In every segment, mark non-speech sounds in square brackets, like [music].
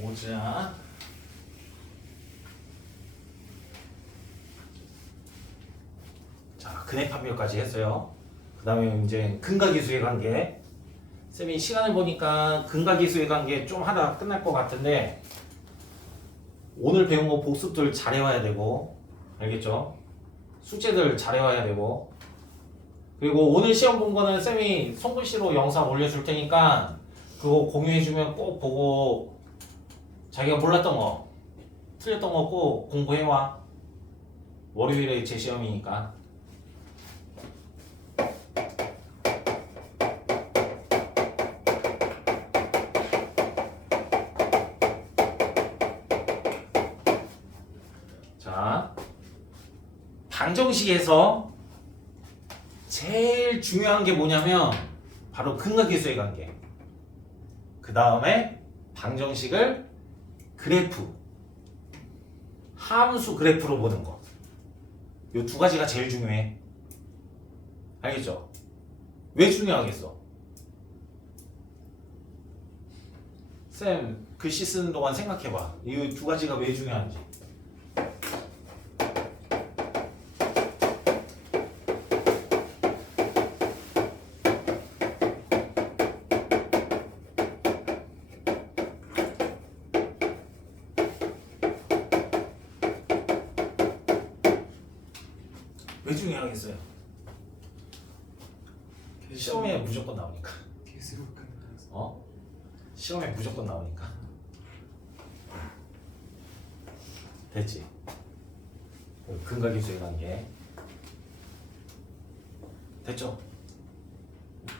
보자. 자, 근해파별까지 했어요. 그 다음에 이제 근각이수의 관계. 쌤이 시간을 보니까 근각이수의 관계 좀 하다 끝날 것 같은데 오늘 배운 거 복습들 잘해와야 되고 알겠죠? 숙제들 잘해와야 되고 그리고 오늘 시험 본 거는 쌤이 손글씨로 영상 올려줄 테니까 그거 공유해주면 꼭 보고 자기가 몰랐던 거 틀렸던 거 꼭 공부해와 월요일에 제 시험이니까 자 방정식에서 제일 중요한 게 뭐냐면 바로 근각계수의 관계. 그 다음에 방정식을 그래프, 함수 그래프로 보는 거. 이두 가지가 제일 중요해. 알겠죠? 왜 중요하겠어? 쌤 글씨 쓰는 동안 생각해봐. 이 두 가지가 왜 중요한지. 왜 중요하겠어요? 시험에 무조건 나오니까. 어? 시험에 무조건 나오니까. 됐지? 근각이수의 관계. 됐죠?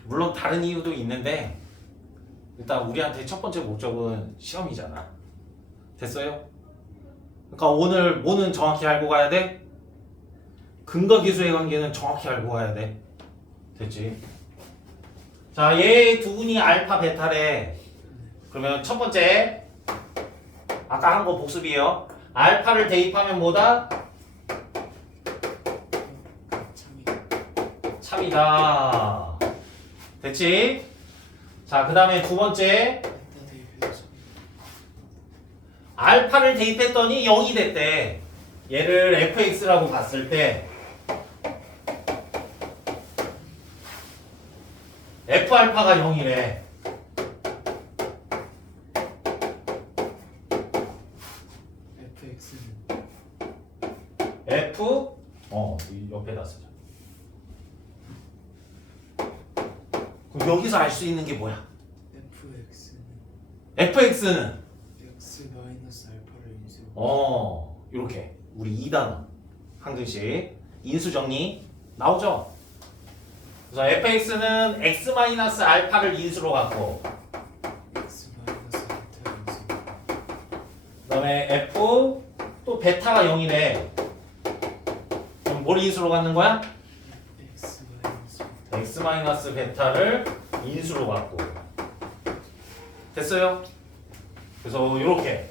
물론 다른 이유도 있는데 일단 우리한테 첫 번째 목적은 시험이잖아. 됐어요? 그러니까 오늘 뭐는 정확히 알고 가야 돼? 근거기수의 관계는 정확히 알고 가야 돼. 됐지? 자, 얘 두 분이 알파 베타래. 그러면 첫 번째 아까 한 거 복습이에요. 알파를 대입하면 뭐다? 참이 참이다. 됐지? 자, 그 다음에 두 번째 알파를 대입했더니 0이 됐대. 얘를 fx라고 봤을 때 f 알파가 0이래. fx는 f? 어, 이 옆에다 쓰자. 그럼 여기서 알 수 있는 게 뭐야? fx는 fx는? X 마이너스 알파를 인수 어, 이렇게. 우리 2단원 한 글씩. 인수 정리. 나오죠? 그래서 fx는 x 마이너스 알파를 인수로 갖고 그다음에 f 또 베타가 0이래. 그럼 뭘 인수로 갖는 거야? x 마이너스 베타를 인수로 갖고 됐어요? 그래서 이렇게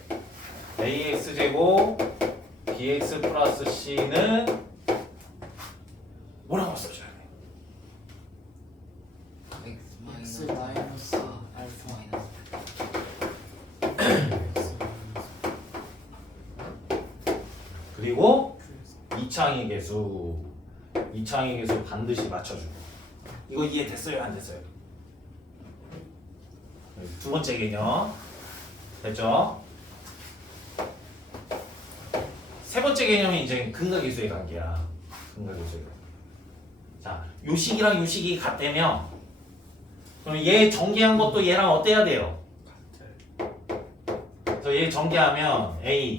ax 제곱 bx 플러스 c는 뭐라고 써줘야 돼? x 마이너스 알파 x 마이너스 그리고 그래서 개수 이창의 개수 반드시 맞춰주고. 이거 이해됐어요? 안 됐어요? 두 번째 개념. 됐죠? 세 번째 개념이 이제 근각계수의 관계야. 근각계수의 관계. 자 요식이랑 요식이 같다면 그럼 얘 전개한 것도 얘랑 어때야 돼요? 그래서 얘 전개하면 A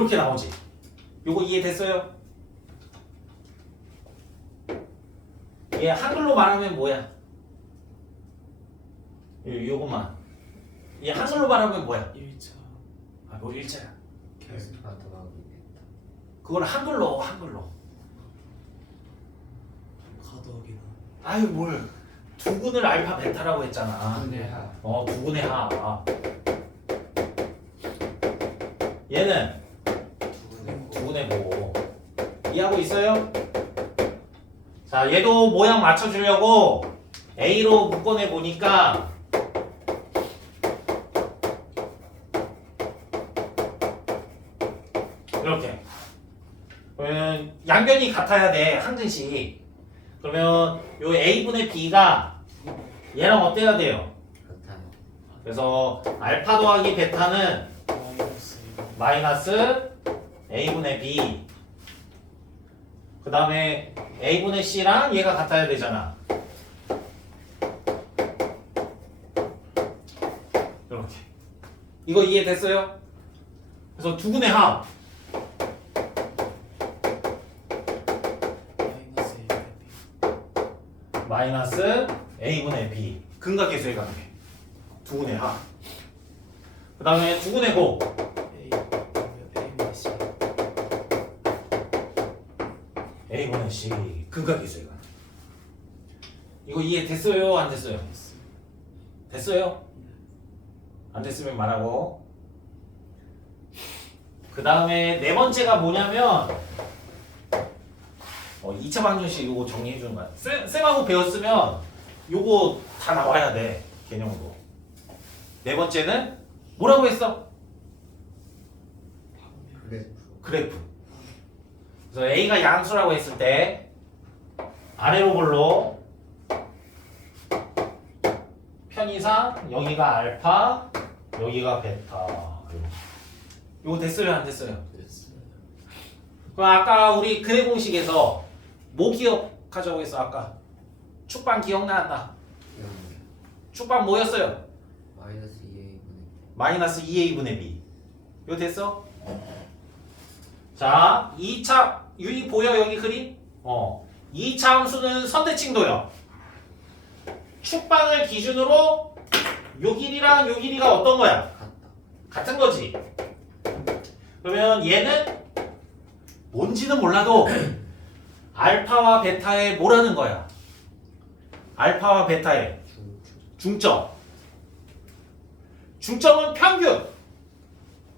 이렇게 나오지. 요거 이해됐어요? 얘 한글로 말하면 뭐야? 요, 요거만. 얘 한글로 말하면 뭐야? 1차 아, 뭐 일자야. 계속 그걸 한글로 한글로. 가덕이나 아유 뭘 두근을 알파 베타라고 했잖아. 하 어 두근의 하. 얘는 두근의 두근의 뭐 이해하고 있어요? 자, 얘도 모양 맞춰주려고 A로 묶어내 보니까 이렇게 그러면 양변이 같아야 돼 항등식 그러면 요 A분의 B가 얘랑 어때야 돼요? 같아요. 그래서 알파 더하기 베타는 마이너스 A a분의 b. 그 다음에 a분의 c랑 얘가 같아야 되잖아. 이렇게. 이거 이해됐어요? 그래서 두분의 합 마이너스 A a분의 b. 근각계수의 관계 두분의 합그 다음에 두분의 곱 A A분의 C a분의 c 근각계수의 관계 이거 이해 됐어요? 안 됐어요? 됐어요? 안 됐으면 말하고 그 다음에 네 번째가 뭐냐면 어, 2차 방정식 요거 정리해 주는 거야 쌤, 쌤하고 배웠으면 요거 다 나와야 돼 개념으로 네 번째는 뭐라고 했어? 그래프. 그래서 A가 양수라고 했을 때 아래로 볼로 편의상 여기가 알파 여기가 베타. 요거 됐어요 안 됐어요? 됐습니다. 그럼 아까 우리 그래 공식에서 뭐 기억하자고 했어 아까 축방 기억나 안 나? 기억나요. 축방 뭐였어요? 마이너스 2a분의 마이너스 2a분의 b 이거 됐어? 자 2차 유리 보여 여기 그림? 어 2차 함수는 선대칭도요 축방을 기준으로 요 길이랑 요 길이가 어떤 거야? 같은 거지 그러면 얘는 뭔지는 몰라도 [clears throat] 알파와 베타의 뭐라는 거야? 알파와 베타의 중 중점. 중점은 평균.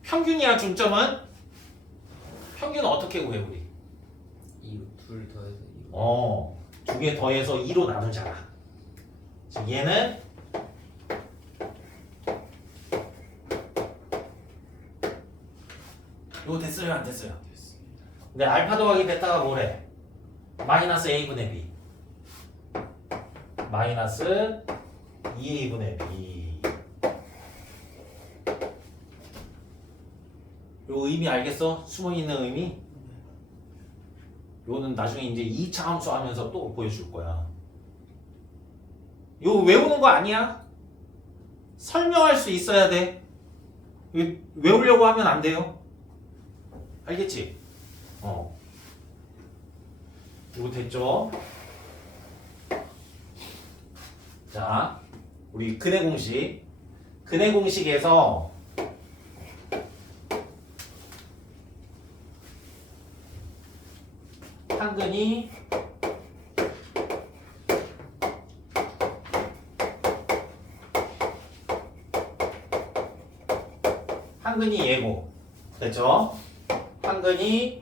평균이야 중점은. 평균 어떻게 구해 우리? 2로 둘 더해서 2로. 어, 두 개 더해서 2로 나누잖아. 자, 얘는 이거 됐어요 안 됐어요? 됐습니다. 근데 알파 더하기 베타가 뭐래? 마이너스 a분의 b 마이너스 2a분의 b 요 의미 알겠어? 숨어 있는 의미? 요거는 나중에 이제 2차 함수 하면서 또 보여줄 거야 요 외우는 거 아니야? 설명할 수 있어야 돼 이거 외우려고 하면 안 돼요 알겠지? 어. 이거 됐죠? 자, 우리 근해 공식. 근해 공식에서 한근이 한근이 예고 됐죠? 한근이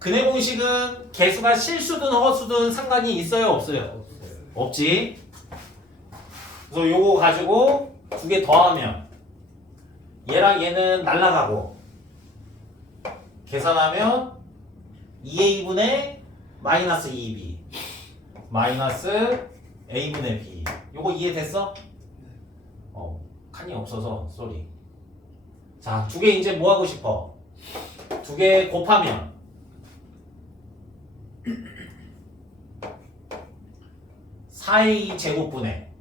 근해 공식은 개수가 실수든 허수든 상관이 있어요? 없어요. 없지. 그래서 요거 가지고 두 개 더하면 얘랑 얘는 날라가고 계산하면 2a분의 마이너스 2b 마이너스 a분의 b 요거 이해됐어? 어 칸이 없어서 쏘리 자두 개 이제 뭐 하고 싶어? 두 개 곱하면 사의 제곱분의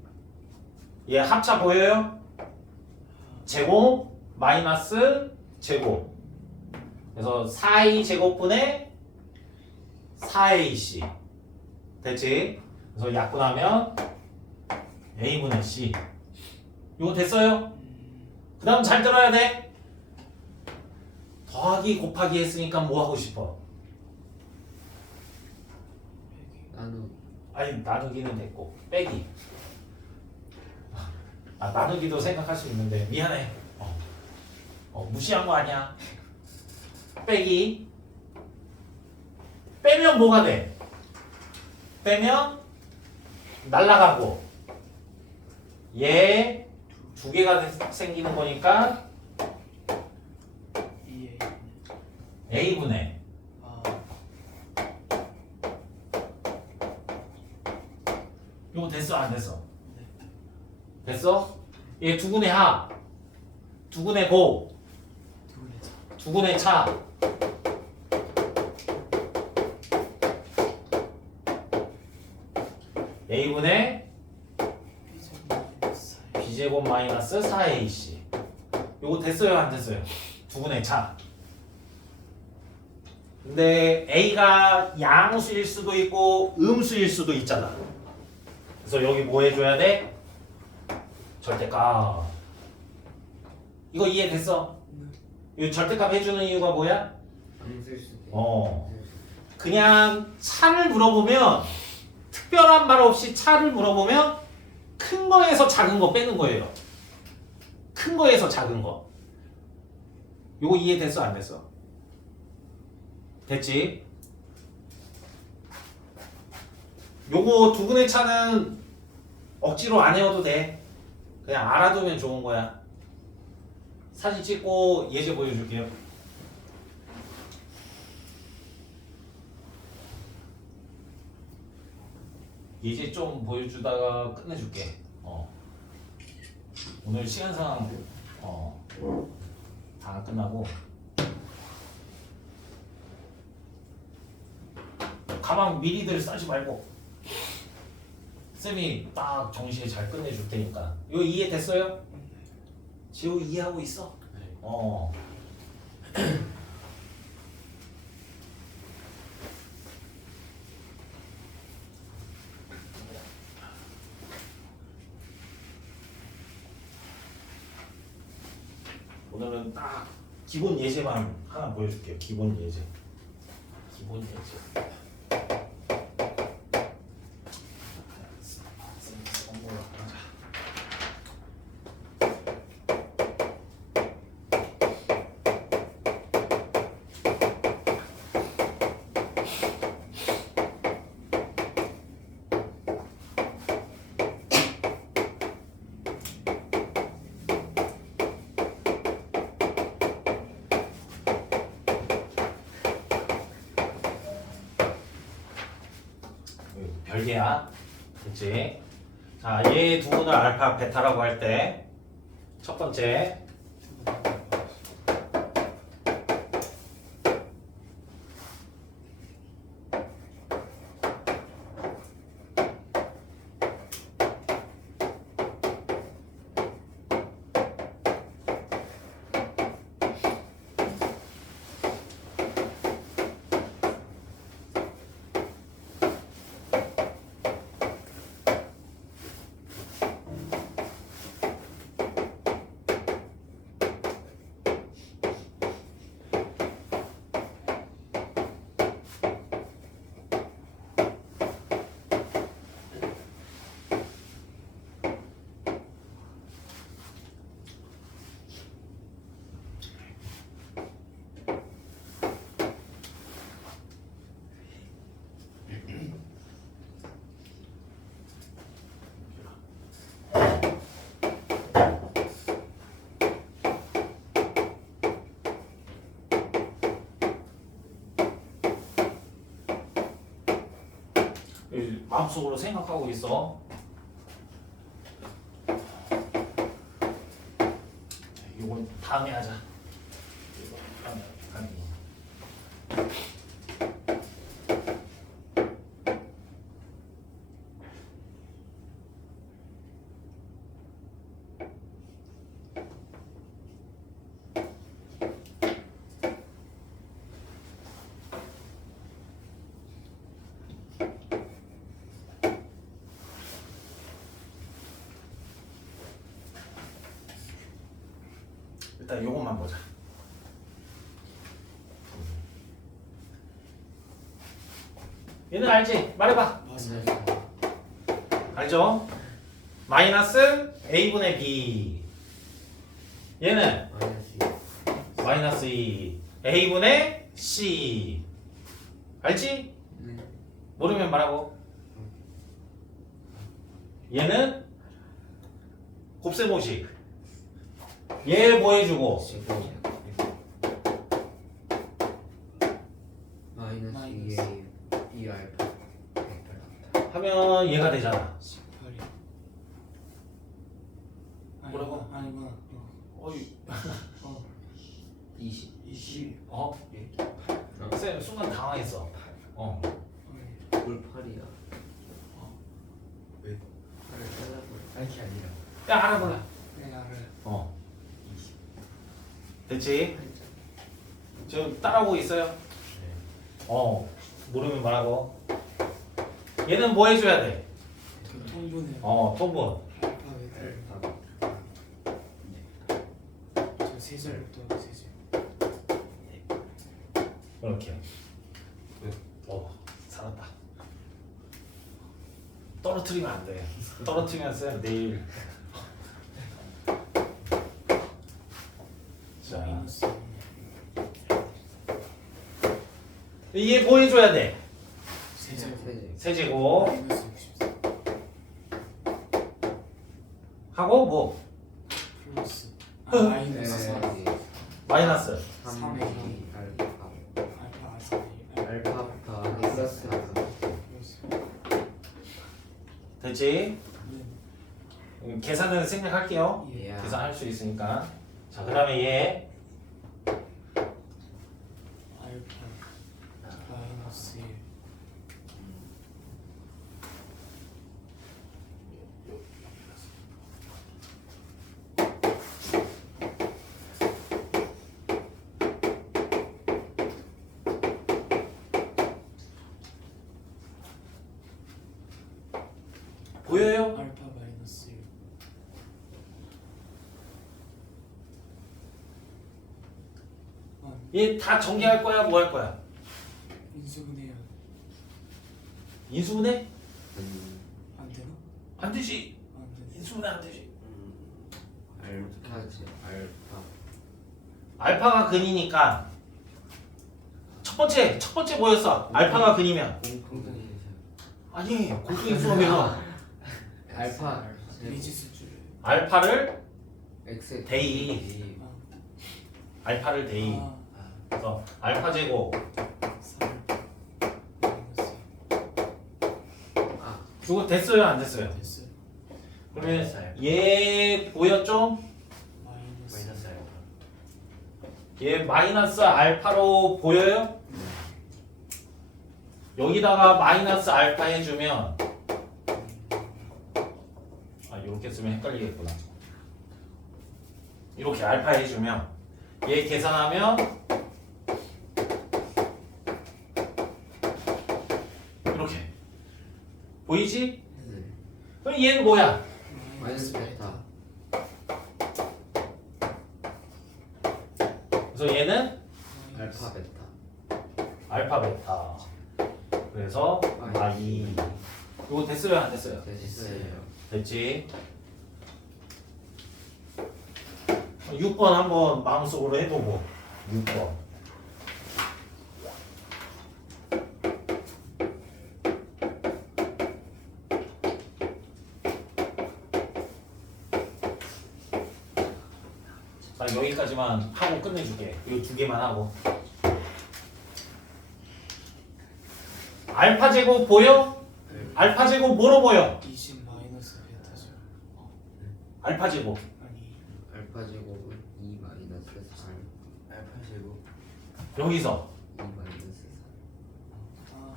얘 합차 보여요? 제곱 마이너스 제곱 그래서 4a 제곱분의 4ac 됐지? 그래서 약분하면 a분의 c 이거 됐어요? 그 다음 잘 들어야 돼 더하기 곱하기 했으니까 뭐 하고 싶어? 나누 아니 나누기는 됐고 빼기 아 나누기도 생각할 수 있는데 미안해. 어, 어 무시한 거 아니야. 빼기. 빼면 뭐가 돼? 빼면 날라가고 얘 두 개가 생기는 거니까 2A a분의 아 요거 됐어 안 됐어? 네. 됐어? 얘 두근의 하. 두근의 고. 두분의 차. 두근의 차 a분의 B제곱 마이너스 4A b제곱 마이너스 4ac 요거 됐어요? 안 됐어요? 두근의 차. 근데 a가 양수일 수도 있고 음수일 수도 있잖아. 그래서 여기 뭐 해줘야 돼? 절대값 이거 이해됐어? 이 절대값 해주는 이유가 뭐야? 어. 그냥 차를 물어보면 특별한 말 없이 차를 물어보면 큰 거에서 작은 거 빼는 거예요. 큰 거에서 작은 거. 요거 이해됐어 안 됐어? 됐지? 요거 두근의 차는 억지로 안 외워도 돼. 그냥 알아두면 좋은 거야. 사진 찍고 예제 보여줄게요. 예제 좀 보여주다가 끝내줄게. 어. 오늘 시간상 어. 다 끝나고 가방 미리들 싸지 말고 쌤이 딱 정시에 잘 끝내줄 테니까 이거 이해 됐어요? 지호 이해하고 있어? 네. 어. [clears throat] 오늘은 딱 기본 예제만 하나 보여줄게요. 기본 예제. 기본 예제. 선물 하자. 별개야. 그치? 자, 얘 두 분을 알파, 베타라고 할 때, 첫 번째, 마음속으로 생각하고 있어. 이건 다음에 하자. 다음에 다음에. 일단 요것만 보자. 얘는 알지? 말해봐. 알죠? 마이너스 a분의 b 얘는 마이너스 2 마이너스 2 a분의 c 알지? 네. 모르면 말하고 얘는 곱셈 공식 얘 뭐 해주고. 지금 마이너스 마이너스. 2A B 알파 하면 얘가 되잖아. 18이. 뭐라고? 아니구나 어. 어이 어? [laughs] 20 20 어? 쌤 순간 당황했어. 어. 뭘 8이야. 어. 왜? 8을 잘라버려 아니 게 아니라. 야 알아볼라 네 알아요. 어 됐지? 지금 따라오고 있어요? 어 모르면 말하고. 얘는 뭐 해줘야 돼? 그 통분을 어 통분. 알파벳을 저 세제곱도 세제 이렇게. 어 살았다. 떨어뜨리면 안돼. 떨어뜨리면 쌤 내일 자 이게 뭐 해줘야 돼? 세제곱 세제 세제곱. 마이너스 64 하고 뭐? 플러스 아, 어. 마이너스 4 마이너스. 3A 알파 알파 플러스 됐지? 네. 음, 계산은 생략할게요. 예. 계산할 수 있으니까. 자 그 다음에 얘 알파 마이너스 1 보여요? 알파 마이너스 1 아, 얘 다 전개할 거야? 뭐 할 거야? 인수분해야 인수분해? 음, 안 되나? 안 되지 안 되네 인수분해 안 되지 알파지 알파. 알파가 근이니까 첫 번째 첫 번째 뭐였어? 알파가 근이면. 공통분해 아니 고수인수하면 [laughs] 알파. 미지수 줄 알파를 X 데이. 아, 알파를 대이. 아, 그래서 알파 제곱 4 마이너스 아 그거 됐어요 안 됐어요? 됐어요 그러면 얘 보였죠? 마이너스 얘 마이너스 알파로 보여요? 여기다가 마이너스 알파 해주면 아 이렇게 쓰면 헷갈리겠구나 이렇게 알파 해주면 얘 계산하면 이렇게 보이지? 네. 그럼 얘는 뭐야? 마이너스 베타 그래서 얘는 알파 베타 알파 베타 그래서 마이 이거 됐어요 안 됐어요? 됐어요 됐지? 6번 한번 마음속으로 해보고 6번 나 여기까지만 하고 끝내줄게. 이거 두 개만 하고. 알파 제곱 보여? 알파 제곱 뭐로 보여? 20 마이너스 베타죠 알파 제곱. 아니. 알파 제곱은 2 마이너스 4 알파 제곱. 여기서. 2 마이너스 아.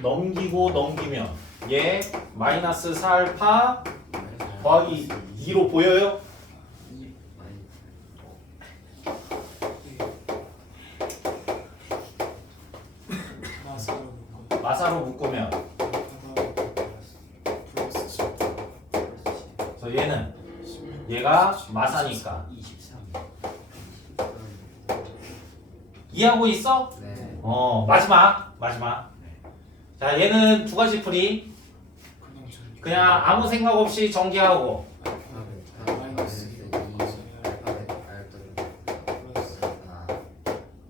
넘기고 넘기면 얘 마이너스 4알파 4 더하기 2로 보여요? 2 마이너스 네. 마사로 묶어 마사로 묶으면 하다 플러스 10 그래서 얘는 얘가 마사니까 23 이해하고 있어? 네 어 마지막 마지막 자 얘는 두 가지 풀이 그냥 아무 생각 없이 전개하고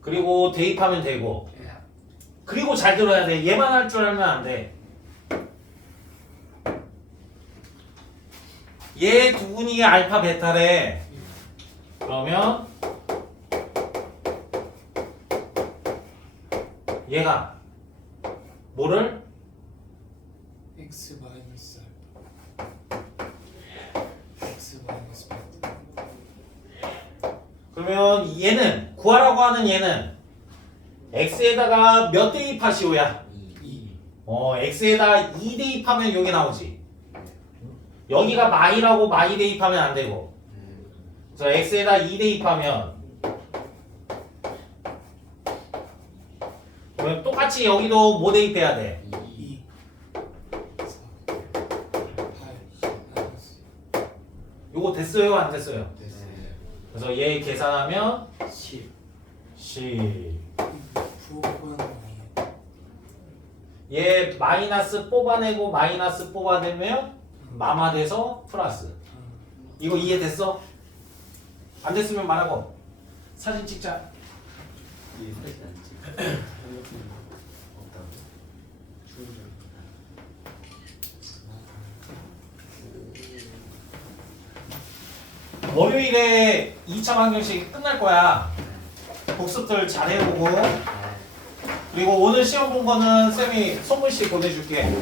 그리고 대입하면 되고 예. 그리고 잘 들어야 돼. 얘만 할 줄 알면 안 돼. 얘 두분이 알파 베타래. 그러면 얘가 뭐를 x 마이너스 알파 x 마이너스 베타 그러면 얘는 구하라고 하는 얘는 x에다가 몇 대입하시오야? 2 2어 x에다 2 대입하면 여기 나오지. 여기가 마이라고 마이 대입하면 안 되고. 그래서 x에다 2 대입하면 그러면 똑같이 여기도 뭐 대입해야 돼? 2 4 8 마이너스 요거 됐어요? 안 됐어요? 그래서 얘 계산하면 10 10. 부호구하는 거 아니에요? 얘 마이너스 뽑아내고 마이너스 뽑아내면 마마 돼서 플러스. 이거 이해됐어? 안 됐으면 말하고 사진 찍자. 월요일에 2차 방정식 끝날 거야. 복습들 잘 해보고 네. 그리고 오늘 시험 본 거는 쌤이 선물씩 보내줄게.